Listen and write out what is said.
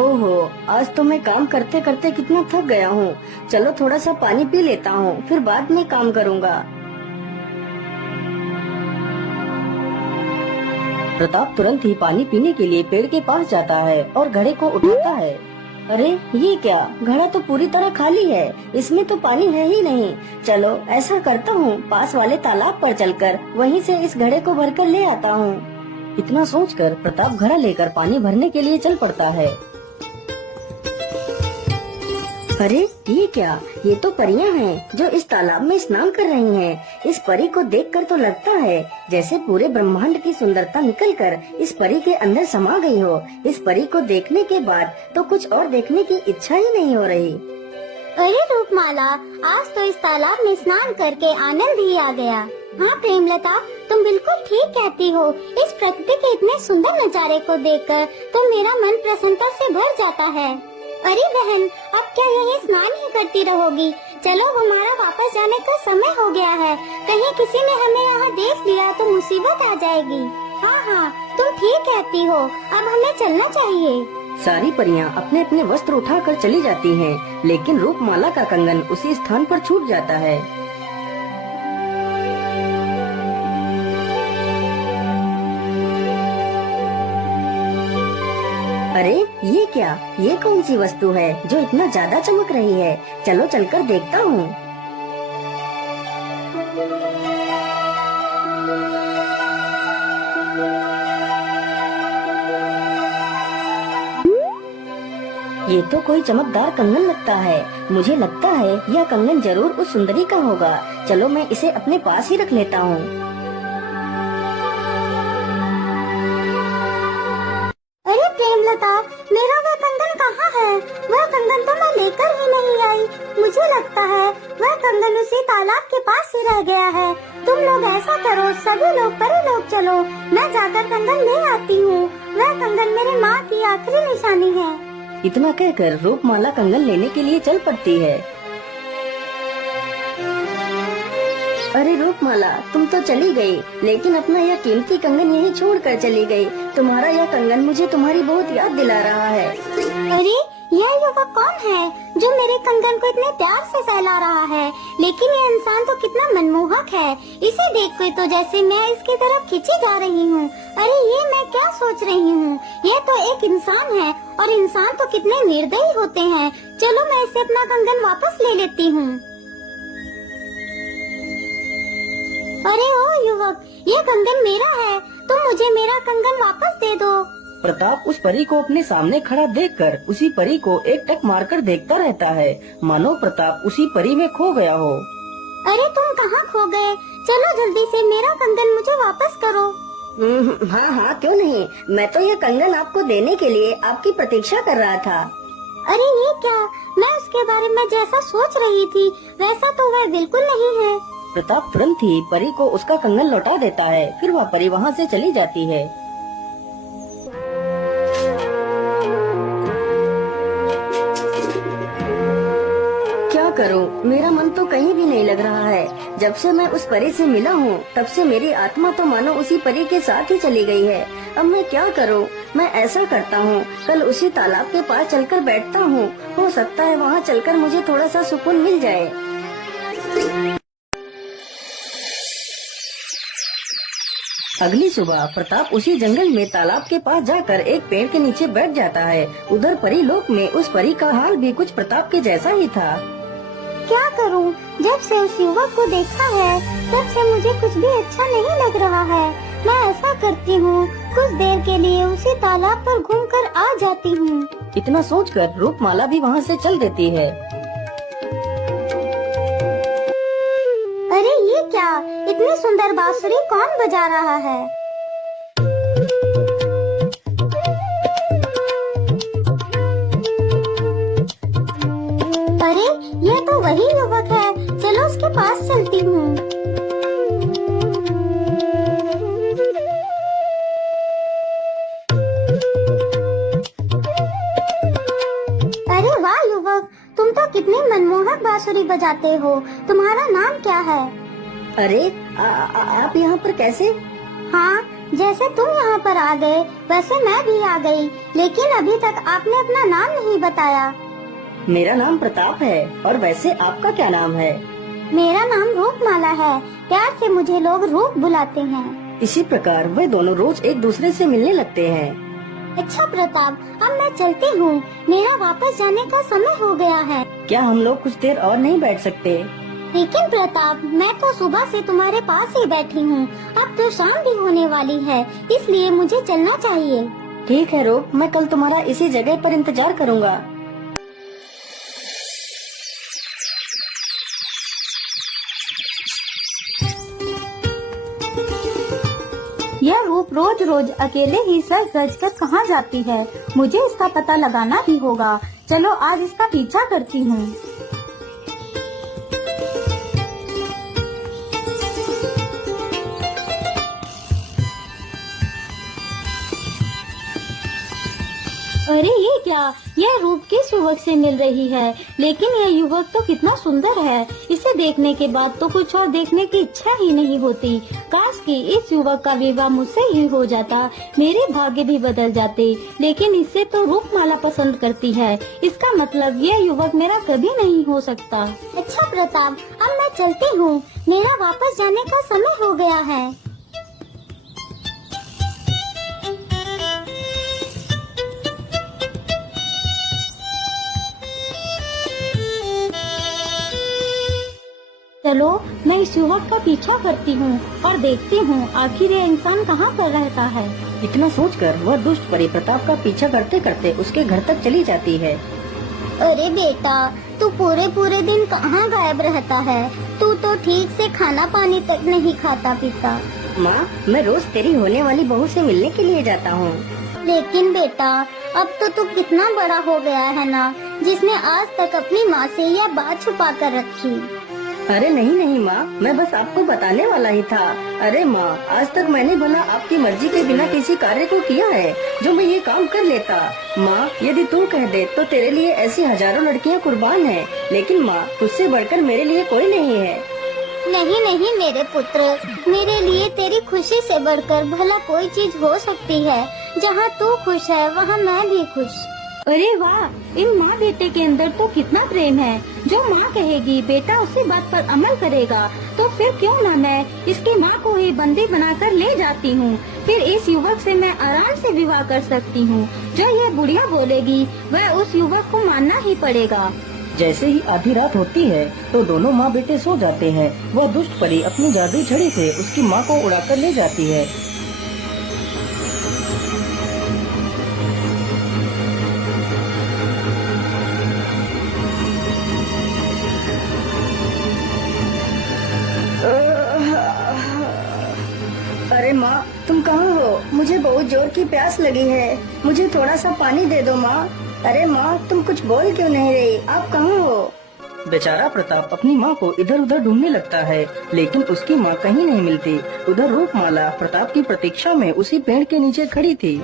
ओहो, आज तो मैं काम करते करते कितना थक गया हूँ। चलो थोड़ा सा पानी पी लेता हूँ, फिर बाद में काम करूँगा। प्रताप तुरंत ही पानी पीने के लिए पेड़ के पास जाता है और घड़े को उठाता है। अरे ये क्या, घड़ा तो पूरी तरह खाली है, इसमें तो पानी है ही नहीं। चलो ऐसा करता हूँ, पास वाले तालाब पर चलकर वहीं से इस घड़े को भरकर ले आता हूँ। इतना सोचकर प्रताप घड़ा लेकर पानी भरने के लिए चल पड़ता है। अरे ये क्या, ये तो परियां हैं जो इस तालाब में स्नान कर रही हैं। इस परी को देखकर तो लगता है जैसे पूरे ब्रह्मांड की सुंदरता निकलकर इस परी के अंदर समा गई हो। इस परी को देखने के बाद तो कुछ और देखने की इच्छा ही नहीं हो रही। अरे रूपमाला, आज तो इस तालाब में स्नान करके आनंद ही आ गया। हाँ प्रेमलता, तुम बिल्कुल ठीक कहती हो। इस प्रकृति के इतने सुंदर नजारे को देखकर तो मेरा मन प्रसन्नता से भर जाता है। अरे बहन, अब क्या यही स्नान ही करती रहोगी? चलो, हमारा वापस जाने का समय हो गया है। कहीं किसी ने हमें यहाँ देख लिया तो मुसीबत आ जाएगी। हाँ, तुम ठीक कहती हो, अब हमें चलना चाहिए। सारी परियां अपने अपने वस्त्र उठाकर चली जाती हैं, लेकिन रूपमाला का कंगन उसी स्थान पर छूट जाता है। अरे ये क्या, ये कौन सी वस्तु है जो इतना ज्यादा चमक रही है? चलो चलकर देखता हूँ। ये तो कोई चमकदार कंगन लगता है। मुझे लगता है यह कंगन जरूर उस सुंदरी का होगा। चलो मैं इसे अपने पास ही रख लेता हूँ। मेरा वह कंगन कहाँ है? वह कंगन तो मैं लेकर ही नहीं आई। मुझे लगता है वह कंगन उसी तालाब के पास ही रह गया है। तुम लोग ऐसा करो, सभी लोग परे लोग चलो, मैं जाकर कंगन ले आती हूँ। वह कंगन मेरी माँ की आखिरी निशानी है। इतना कहकर रूपमाला कंगन लेने के लिए चल पड़ती है। अरे रूपमाला, तुम तो चली गई, लेकिन अपना यह कीमती कंगन यहीं छोड़कर चली गई। तुम्हारा यह कंगन मुझे तुम्हारी बहुत याद दिला रहा है। अरे यह युवक कौन है जो मेरे कंगन को इतने प्यार से सहला रहा है? लेकिन यह इंसान तो कितना मनमोहक है। इसे देखकर तो जैसे मैं इसकी तरफ खींची जा रही हूँ। अरे ये मैं क्या सोच रही हूँ, यह तो एक इंसान है और इंसान तो कितने निर्दयी होते हैं। चलो मैं इसे अपना कंगन वापस ले लेती हूँ। अरे ओ युवक, ये कंगन मेरा है, तुम मुझे मेरा कंगन वापस दे दो। प्रताप उस परी को अपने सामने खड़ा देखकर उसी परी को एक टक मारकर देखता रहता है, मानो प्रताप उसी परी में खो गया हो। अरे तुम कहाँ खो गए? चलो जल्दी से मेरा कंगन मुझे वापस करो। हाँ, क्यों नहीं। मैं तो यह कंगन आपको देने के लिए आपकी प्रतीक्षा कर रहा था। अरे ये क्या, मैं उसके बारे में जैसा सोच रही थी वैसा तो वह बिल्कुल नहीं है। प्रताप तुरंत ही परी को उसका कंगन लौटा देता है। फिर वह परी वहाँ से चली जाती है। क्या करूं, मेरा मन तो कहीं भी नहीं लग रहा है। जब से मैं उस परी से मिला हूँ, तब से मेरी आत्मा तो मानो उसी परी के साथ ही चली गई है। अब मैं क्या करूं? मैं ऐसा करता हूँ, कल उसी तालाब के पास चलकर बैठता हूँ। हो सकता है वहाँ चलकर मुझे थोड़ा सा सुकून मिल जाए। अगली सुबह प्रताप उसी जंगल में तालाब के पास जाकर एक पेड़ के नीचे बैठ जाता है। उधर परी लोक में उस परी का हाल भी कुछ प्रताप के जैसा ही था। क्या करूं? जब से उस युवक को देखा है तब से मुझे कुछ भी अच्छा नहीं लग रहा है। मैं ऐसा करती हूँ, कुछ देर के लिए उसी तालाब पर घूमकर आ जाती हूँ। इतना सोचकर रूपमाला भी वहाँ से चल देती है। अरे ये क्या, इतनी सुंदर बांसुरी कौन बजा रहा है? अरे यह तो वही युवक है, चलो उसके पास चलती हूँ। अरे वाह युवक, तुम तो कितनी मनमोहक बांसुरी बजाते हो। तुम्हारा नाम क्या है? अरे आप यहाँ पर कैसे? हाँ, जैसे तुम यहाँ पर आ गए वैसे मैं भी आ गई, लेकिन अभी तक आपने अपना नाम नहीं बताया। मेरा नाम प्रताप है, और वैसे आपका क्या नाम है? मेरा नाम रूपमाला है, प्यार से मुझे लोग रूप बुलाते हैं। इसी प्रकार वे दोनों रोज एक दूसरे से मिलने लगते हैं। अच्छा प्रताप, अब मैं चलती हूँ, मेरा वापस जाने का समय हो गया है। क्या हम लोग कुछ देर और नहीं बैठ सकते? लेकिन प्रताप, मैं तो सुबह से तुम्हारे पास ही बैठी हूँ, अब तो शाम भी होने वाली है, इसलिए मुझे चलना चाहिए। ठीक है रूप, मैं कल तुम्हारा इसी जगह पर इंतजार करूँगा। यह रूप रोज रोज अकेले ही सज धज कर कहाँ जाती है, मुझे इसका पता लगाना ही होगा। चलो आज इसका पीछा करती हूँ। अरे ये क्या, यह रूप किस युवक से मिल रही है? लेकिन यह युवक तो कितना सुंदर है, इसे देखने के बाद तो कुछ और देखने की इच्छा ही नहीं होती। काश कि इस युवक का विवाह मुझसे ही हो जाता, मेरे भाग्य भी बदल जाते। लेकिन इससे तो रूपमाला पसंद करती है, इसका मतलब यह युवक मेरा कभी नहीं हो सकता। अच्छा प्रताप, अब मैं चलती हूँ, मेरा वापस जाने का समय हो गया है। चलो मैं इस युवक का पीछा करती हूँ और देखती हूँ आखिर ये इंसान कहाँ पर रहता है। इतना सोचकर वह दुष्ट परी प्रताप का पीछा करते करते उसके घर तक चली जाती है। अरे बेटा, तू पूरे पूरे दिन कहाँ गायब रहता है? तू तो ठीक से खाना पानी तक नहीं खाता पीता। माँ, मैं रोज तेरी होने वाली बहू से मिलने के लिए जाता हूँ। लेकिन बेटा, अब तो तू कितना बड़ा हो गया है ना, जिसने आज तक अपनी माँ से यह बात छुपा कर रखी। अरे नहीं नहीं माँ, मैं बस आपको बताने वाला ही था। अरे माँ, आज तक मैंने भला आपकी मर्जी के बिना किसी कार्य को किया है जो मैं ये काम कर लेता? माँ, यदि तू कह दे तो तेरे लिए ऐसी हजारों लड़कियाँ कुर्बान हैं, लेकिन माँ तुझसे बढ़कर मेरे लिए कोई नहीं है। नहीं नहीं मेरे पुत्र, मेरे लिए तेरी खुशी से बढ़कर भला कोई चीज हो सकती है। जहाँ तू खुश है वहाँ मैं भी खुश। अरे वाह, इन माँ बेटे के अंदर तो कितना प्रेम है। जो माँ कहेगी बेटा उसी बात पर अमल करेगा, तो फिर क्यों ना मैं इसकी माँ को ही बंदी बनाकर ले जाती हूँ। फिर इस युवक से मैं आराम से विवाह कर सकती हूँ। जो ये बुढ़िया बोलेगी वह उस युवक को मानना ही पड़ेगा। जैसे ही आधी रात होती है तो दोनों माँ बेटे सो जाते हैं। वह दुष्ट परी अपनी जादुई छड़ी से उसकी माँ को उड़ाकर ले जाती है। अरे माँ, तुम कहाँ हो? मुझे बहुत जोर की प्यास लगी है, मुझे थोड़ा सा पानी दे दो माँ। अरे माँ, तुम कुछ बोल क्यों नहीं रही? आप कहाँ हो? बेचारा प्रताप अपनी माँ को इधर उधर ढूंढने लगता है, लेकिन उसकी माँ कहीं नहीं मिलती। उधर रूपमाला प्रताप की प्रतीक्षा में उसी पेड़ के नीचे खड़ी थी।